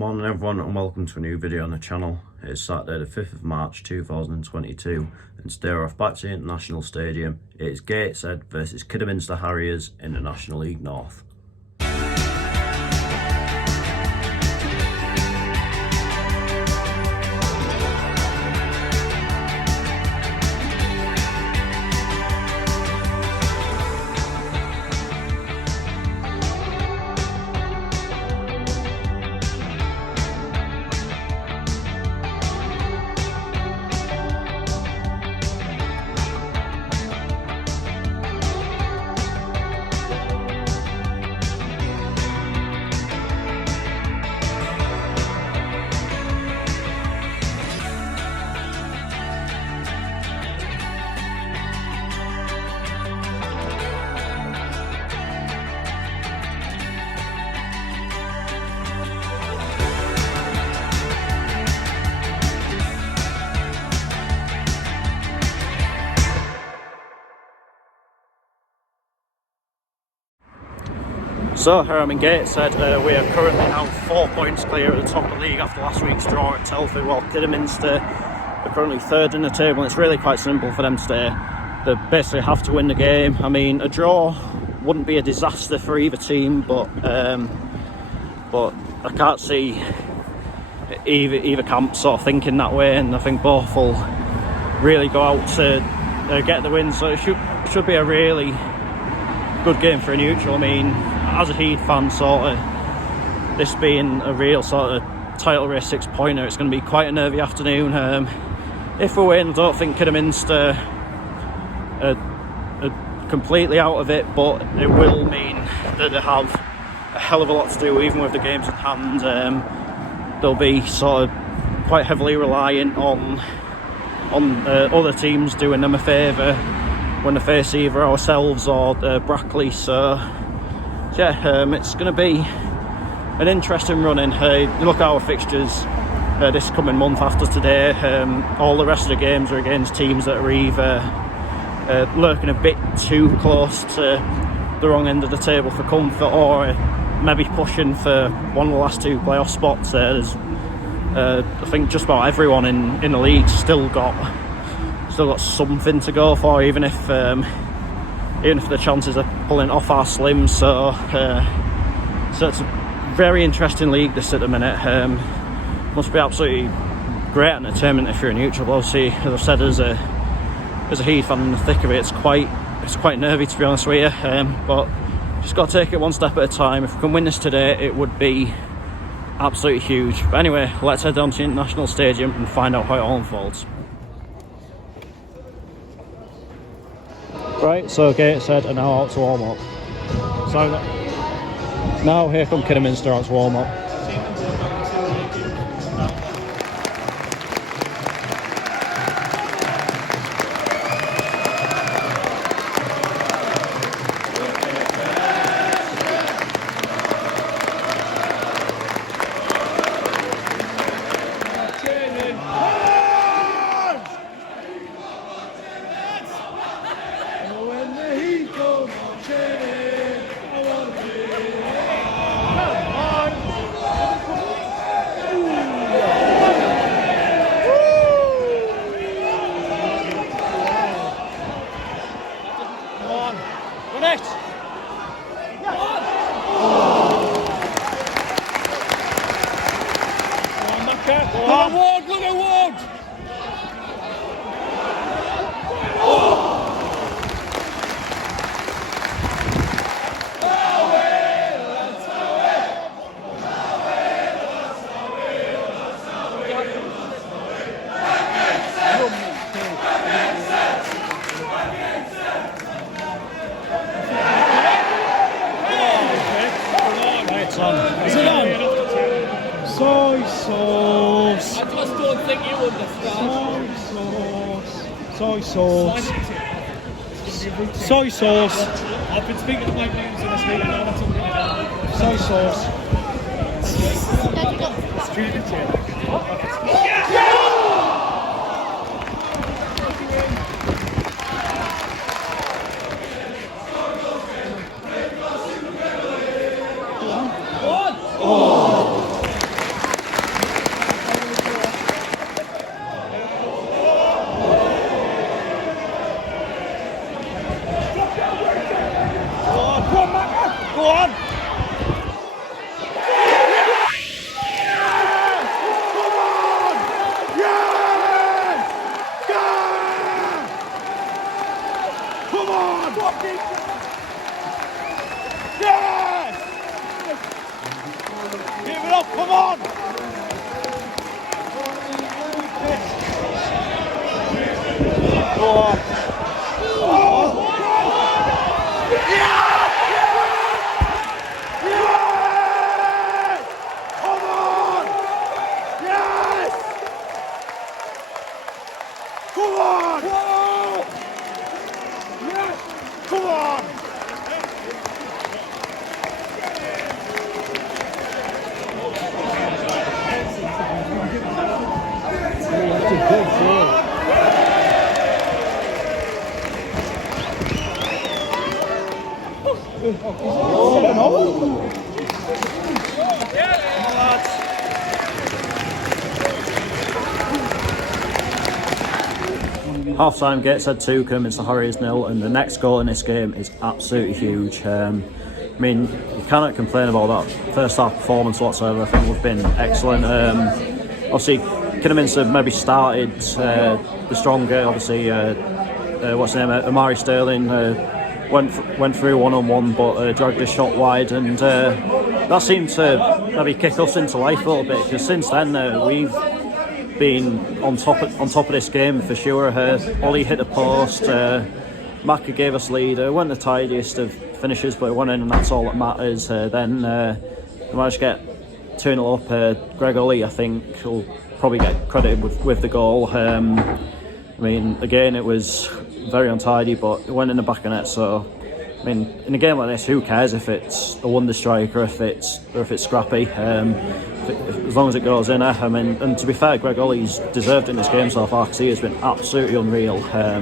morning everyone and welcome to a new video on the channel. It's Saturday the 5th of March 2022 and today we're off back to the International Stadium. It's Gateshead versus Kidderminster Harriers in the National League North. So here I'm in Gateshead. We are currently now 4 points clear at the top of the league after last week's draw at Telford, while Kidderminster are currently third in the table, and it's really quite simple for them today. They basically have to win the game. I mean, a draw wouldn't be a disaster for either team, but I can't see either camp sort of thinking that way, and I think both will really go out to get the win, so it should be a really good game for a neutral. I mean, as a Heath fan, sort of this being a real sort of title race 6-pointer, it's going to be quite a nervy afternoon. If we win, I don't think Kidderminster are completely out of it, but it will mean that they have a hell of a lot to do even with the games at hand. They'll be sort of quite heavily reliant on other teams doing them a favour when they face either ourselves or Brackley, so yeah, it's going to be an interesting run-in. Look at our fixtures this coming month after today. All the rest of the games are against teams that are either lurking a bit too close to the wrong end of the table for comfort, or maybe pushing for one of the last two playoff spots. There's I think just about everyone in the league still got something to go for, even if the chances of pulling it off are slim. So it's a very interesting league this at the minute. Must be absolutely great and determined if you're a neutral. Obviously, as I've said, as a Heath fan in the thick of it, it's quite nervy, to be honest with you. But just got to take it one step at a time. If we can win this today, it would be absolutely huge. But anyway, let's head down to the International Stadium and find out how it all unfolds. Right, so Gateshead are now out to warm up. So now here come Kidderminster out to warm up. Soy sauce. I just don't think you understand. Soy sauce. Soy sauce. I've been speaking to my friends in this meeting. I want something like that. Soy sauce. Street and chair. Yes! Give it up, come on! Go on. Come on! Half time, Gateshead 2, Kidderminster Harriers 0, and the next goal in this game is absolutely huge. I mean, you cannot complain about that first half performance whatsoever. I think we've been excellent. Obviously, Kidderminster maybe started the stronger. Obviously, what's his name? Amari Sterling went through one-on-one, but dragged his shot wide, and that seemed to maybe kick us into life a little bit. Because since then, we've been on top of this game for sure. Ollie hit the post. Macca gave us lead. Weren't the tidiest of finishes, but it went in, and that's all that matters. Then we managed to get 2-0 up. Greg Ollie, I think, will probably get credited with the goal. I mean, again, it was very untidy, but it went in the back of net. So, I mean, in a game like this, who cares if it's a wonder strike or if it's scrappy? As long as it goes in, I mean, and to be fair, Greg Ollie's deserved it in this game so far because he has been absolutely unreal. I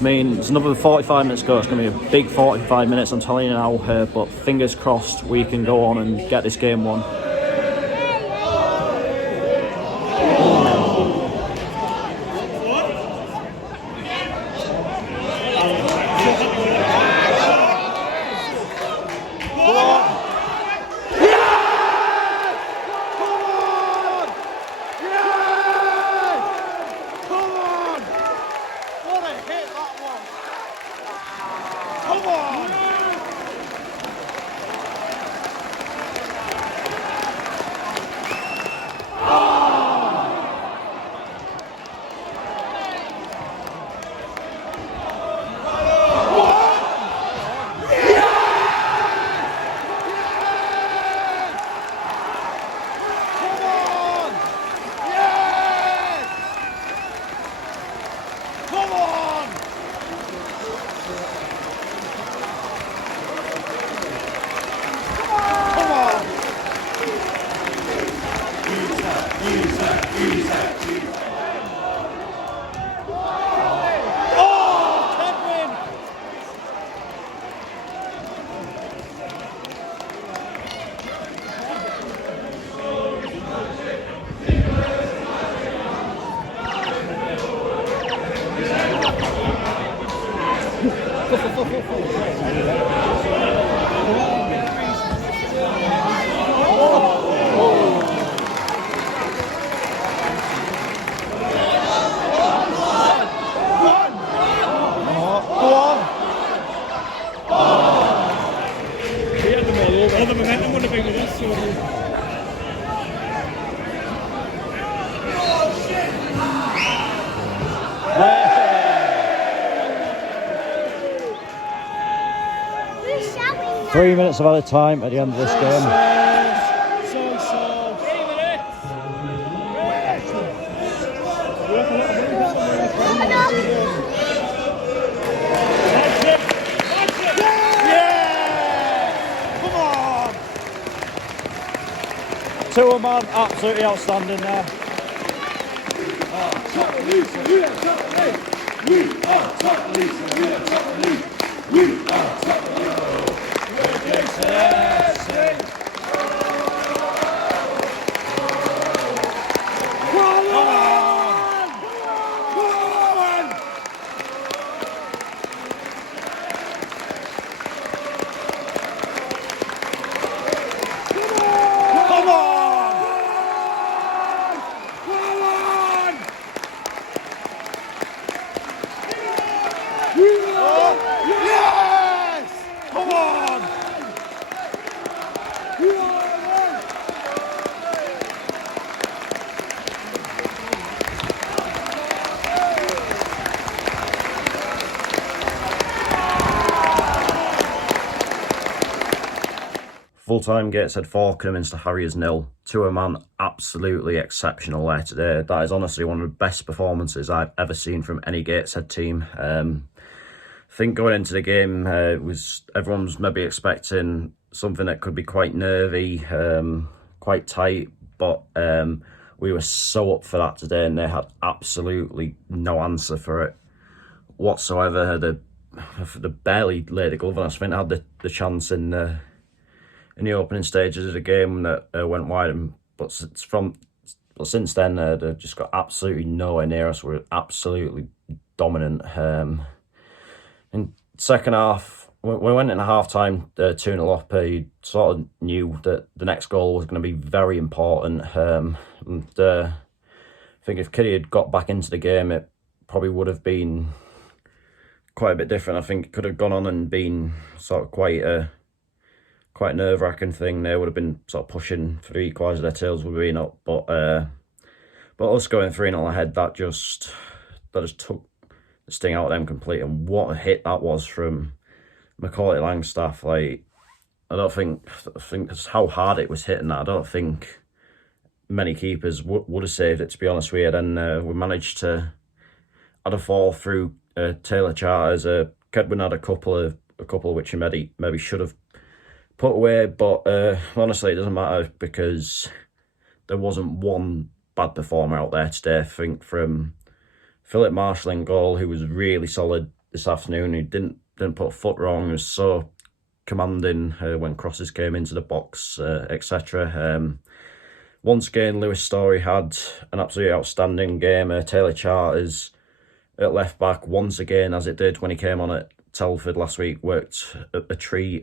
mean, there's another 45 minutes to go. It's going to be a big 45 minutes, I'm telling you now. But fingers crossed we can go on and get this game won. All the momentum would have been with us. So. 3 minutes of added time at the end of this game. Two man, absolutely outstanding there. Full-time Gateshead 4, Kidderminster Harriers 0. To a man, absolutely exceptional there today. That is honestly one of the best performances I've ever seen from any Gateshead team. I think going into the game, everyone was maybe expecting something that could be quite nervy, quite tight, but we were so up for that today, and they had absolutely no answer for it whatsoever. They barely laid a glove on us. I think they had the chance in the opening stages of the game that went wide, but since then they've just got absolutely nowhere near us. We're absolutely dominant. In second half, when we went into half time 2-0 up, you sort of knew that the next goal was going to be very important. I think if Kiddy had got back into the game, it probably would have been quite a bit different. I think it could have gone on and been sort of quite nerve-wracking thing. They would have been sort of pushing for the equaliser, their tails would have been up, but us going 3-0 ahead, that just took the sting out of them completely. And what a hit that was from Macaulay Langstaff. Like, I think it's how hard it was hitting that. I don't think many keepers would have saved it, to be honest with you. Then we managed to add a fall through Taylor Charters. Kedwin had a couple which he maybe should have put away, but honestly it doesn't matter because there wasn't one bad performer out there today. I think from Philip Marshall in goal, who was really solid this afternoon, who didn't put a foot wrong, was so commanding when crosses came into the box, etc. Once again, Lewis Story had an absolutely outstanding game. Taylor Charters at left back, once again, as it did when he came on at Telford last week, worked a treat.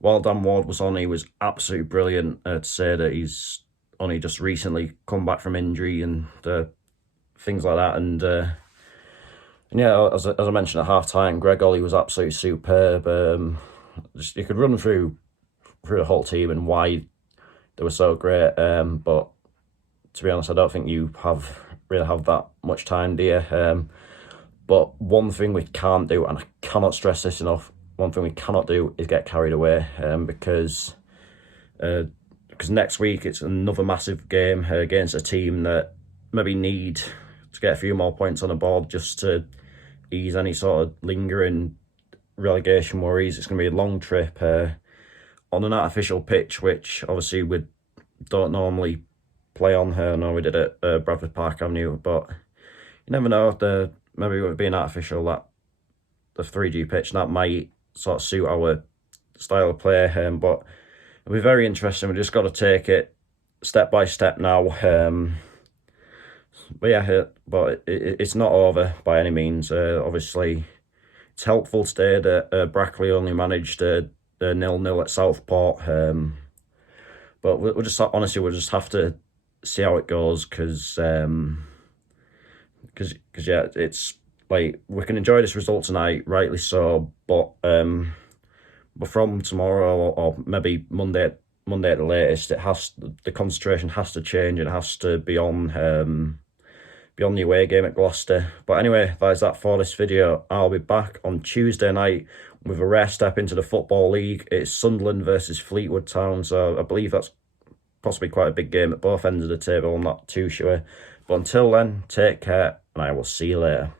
While Dan Ward was on, he was absolutely brilliant. To say that he's only just recently come back from injury and things like that. And yeah, as I mentioned at half time, Greg Ollie was absolutely superb. You could run through the whole team and why they were so great. But to be honest, I don't think you really have that much time, do you? But one thing we can't do, and I cannot stress this enough, one thing we cannot do is get carried away, because next week it's another massive game against a team that maybe need to get a few more points on the board just to ease any sort of lingering relegation worries. It's going to be a long trip on an artificial pitch, which obviously we don't normally play on. I know we did it at Bradford Park Avenue, but you never know. Maybe with it being artificial, that the 3G pitch, that might sort of suit our style of play. But it'll be very interesting. We just got to take it step by step now. But yeah, it's not over by any means. Obviously, it's helpful today that Brackley only managed 0-0 at Southport. But we'll just have to see how it goes, because yeah, it's like we can enjoy this result tonight, rightly so, but from tomorrow or maybe Monday at the latest, the concentration has to change, and it has to be on the away game at Gloucester. But anyway, that is that for this video. I'll be back on Tuesday night with a rare step into the Football League. It's Sunderland versus Fleetwood Town, so I believe that's possibly quite a big game at both ends of the table. I'm not too sure. But until then, take care, and I will see you later.